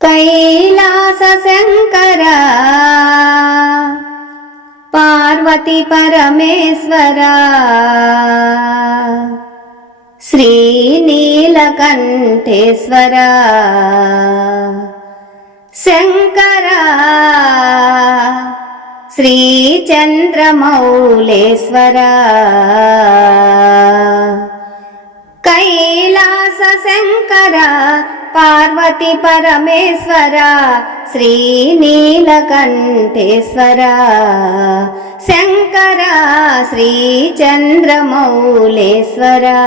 कैलास शंकरा पार्वती परमेश्वरा श्रीनीलकंठेश्वरा शंकरा श्रीचंद्रमौलेश्वरा कैलास शंकरा पार्वती परमेश्वरा श्रीनीलकंठेश्वरा शंकरा श्रीचंद्रमौलेश्वरा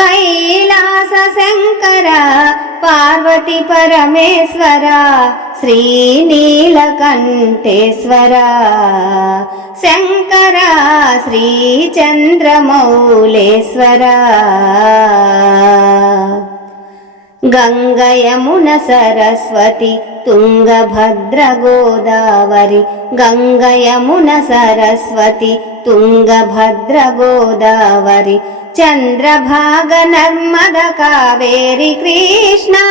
कैलास शंकरा पार्वती परमेश्वरा श्रीनीलकंठेश्वरा शंकरा श्रीचंद्रमौलेश्वरा गंगा यमुना सरस्वती तुंगभद्र गोदावरी गंगा यमुना सरस्वती तुंगभद्र गोदावरी चंद्रभागा नर्मदा कावेरी कृष्णा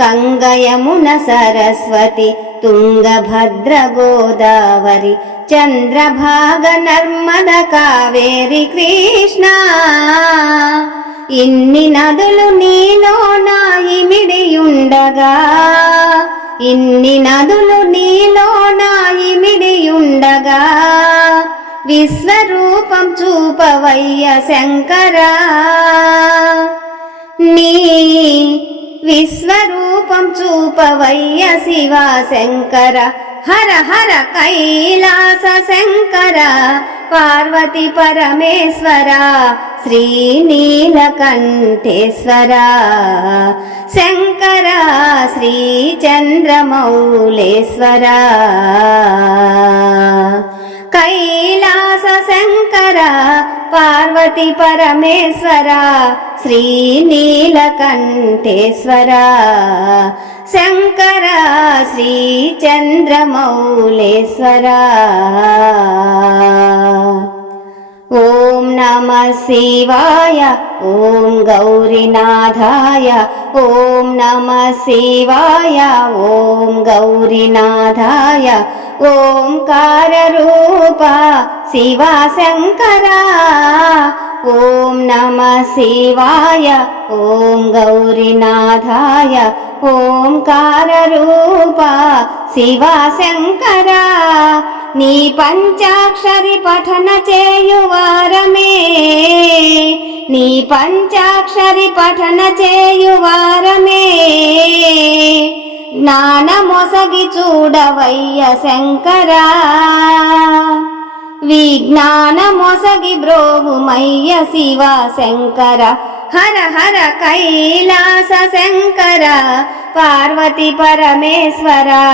गंगा यमुना सरस्वती तुंगभद्र गोदावरी चंद्रभागा नर्मदा कावेरी कृष्णा इन्नि नदुलु नीलोन इमिडियुंडगा इन्नि नदुलु नीलोन इमिडियुंडगा विश्वरूपं चूपवय्य शंकरा नी विश्वरूपं चूपवय्य शिवा शंकरा हर हर कैलास शंकरा पार्वती परमेश्वरा श्रीनीलकंठेश्वरा शंकरा श्रीचंद्रमौलेश्वरा कैलास शंकरा पार्वती परमेश्वरा श्रीनीलकंठेश्वरा शंकरा श्रीचंद्रमौलेश्वरा ओम नमः शिवाय ओम गौरीनाथाय ओम नमः शिवाय ओम गौरीनाथाय ओंकार रूपा शिवा शंकरा ओम नमः शिवाय ओम गौरीनाथाय ओंकार रूपा शिवा शंकरा नी पंचाक्षरी पठन चेयुवारमे नी पंचाक्षरी पठन चेयुवारमे ज्ञान मोसगी चूडवय्य शंकरा विज्ञान मोसगी ब्रोवुमय्य शिवा शंकरा हर हर कैलास शंकरा पार्वती परमेश्वरा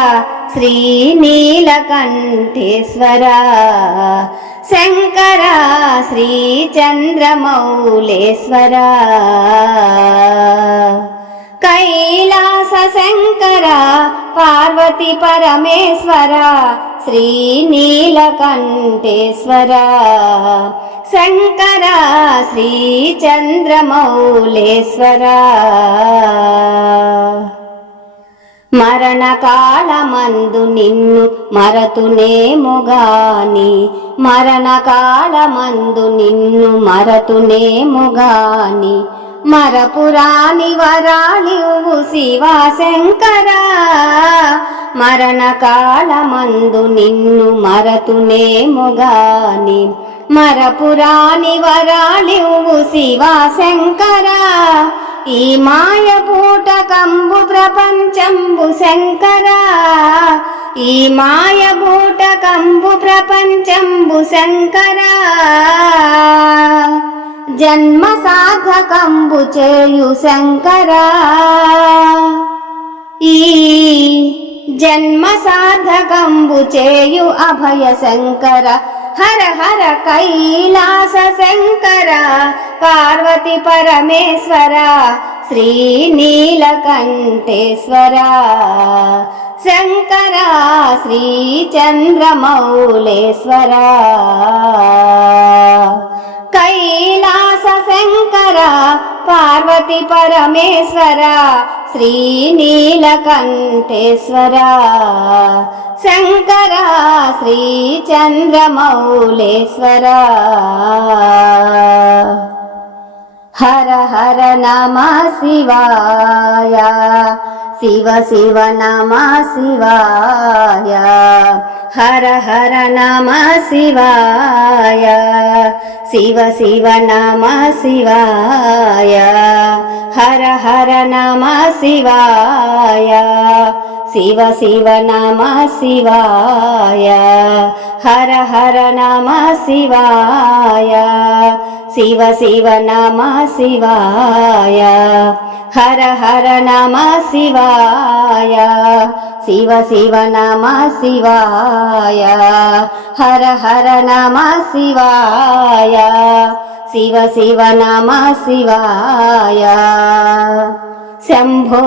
श्रीनीलकंठेश्वरा शंकरा श्रीचंद्रमौलेश्वरा कैलास शंकरा पार्वती परमेश्वरा श्रीनीलकंठेश्वरा शंकरा श्रीचंद्रमौलेश्वरा మరణకాలమందు నిన్ను మరతునేముగాని మరణకాలమందు నిన్ను మరతునేముగాని మరపురాని వరాలివు శివా శంకరా మరణకాలమందు నిన్ను మరతునేముగాని మరపురాని వరాలివు శివా శంకరా ఈ మాయ బూటకంబు ప్రపంచంబు శంకరా ఈ మాయ బూటకంబు ప్రపంచంబు శంకరా జన్మ సాధకంబు చేయు శంకరా ఈ జన్మ సాధకంబు చేయు అభయ శంకర हर हर कैलास शंकरा पार्वती परमेश्वरा श्रीनीलकंठेश्वरा शंकरा श्रीचंद्रमौलेश्वरा కైలాస శంకర పార్వతి పరమేశ్వర శ్రీనీలకంఠేశ్వర శంకర శ్రీ చంద్రమౌళేశ్వర హర హర నమ శివాయ శివ శివ నమ శివాయ హర హర నమ శివాయ శివ శివ నమ శివాయ హర హర నమ శివాయ శివ శివ నమ శివాయ హర హర నమ శివాయ శివ శివ నమ శివాయ హర హర నమ శివాయ శివ శివ నమ శివాయ హర హర నమ శివాయ శివ శివ నమ శివాయ శంభో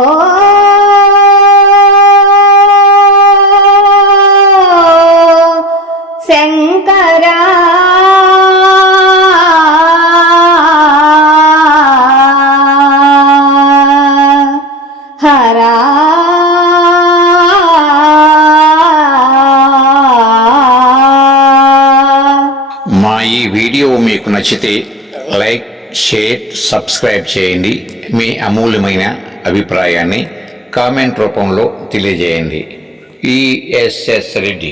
శంకర హరా మా ఈ వీడియో మీకు నచ్చితే లైక్, షేర్, సబ్స్క్రైబ్ చేయండి. మీ అమూల్యమైన అభిప్రాయాన్ని కామెంట్ రూపంలో తెలియజేయండి. ఈఎస్ఎస్ రెడ్డి.